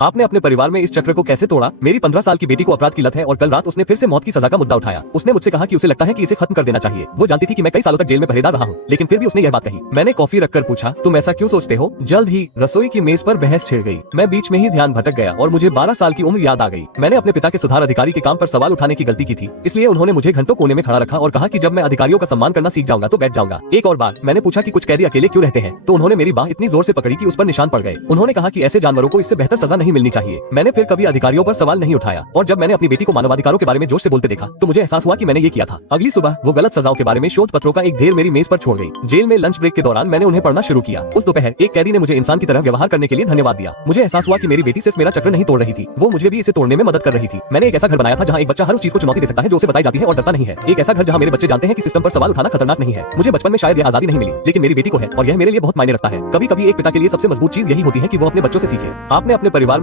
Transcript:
आपने अपने परिवार में इस चक्र को कैसे तोड़ा? मेरी 15 साल की बेटी को अपराध की लत है और कल रात उसने फिर से मौत की सजा का मुद्दा उठाया। उसने मुझसे कहा कि उसे लगता है कि इसे खत्म कर देना चाहिए। वो जानती थी कि मैं कई सालों तक जेल में पहरेदार रहा हूँ, लेकिन फिर भी उसने यह बात कही। मैंने कॉफी रखकर पूछा, तुम ऐसा क्यों सोचते हो? जल्द ही रसोई की मेज पर बहस छिड़ गई। मैं बीच में ही ध्यान भटक गया और मुझे 12 साल की उम्र याद आ गई। मैंने अपने पिता के सुधार अधिकारी के काम पर सवाल उठाने की गलती की थी, इसलिए उन्होंने मुझे घंटों कोने में खड़ा रखा और कहा कि जब मैं अधिकारियों का सम्मान करना सीख जाऊंगा तो बैठ जाऊंगा। एक और बार मैंने पूछा कि कुछ कैदी अकेले क्यों रहते हैं, तो उन्होंने मेरी बाह इतनी जोर से पकड़ी कि उस पर निशान पड़ गए। उन्होंने कहा कि ऐसे जानवरों को इससे बेहतर सजा नहीं मिलनी चाहिए। मैंने फिर कभी अधिकारियों पर सवाल नहीं उठाया और जब मैंने अपनी बेटी को मानवाधिकारों के बारे में जोश से बोलते देखा तो मुझे एहसास हुआ कि मैंने ये किया था। अगली सुबह वो गलत सजाओं के बारे में शोध पत्रों का एक ढेर मेरी मेज पर छोड़ गई। जेल में लंच ब्रेक के दौरान मैंने उन्हें पढ़ना शुरू किया। उस दोपहर एक कैदी ने मुझे इंसान की तरह व्यवहार करने के लिए धन्यवाद दिया। मुझे एहसास हुआ कि मेरी बेटी सिर्फ मेरा चक्र नहीं तोड़ रही थी, वो मुझे भी इसे तोड़ने में मदद कर रही थी। मैंने एक ऐसा घर बनाया था जहाँ एक बच्चा हर उस चीज को चुनौती दे सकता है जो उसे बताई जाती है और डरता नहीं है। एक ऐसा घर जहाँ मेरे बच्चे जानते हैं कि सिस्टम पर सवाल उठाना खतरनाक नहीं है। मुझे बचपन में शायद यह आजादी नहीं मिली, लेकिन मेरी बेटी को है और यह मेरे लिए बहुत मायने रखता है। कभी कभी एक पिता के लिए सबसे मजबूत चीज यही होती है कि वो अपने बच्चों से सीखे। आपने अपने परिवार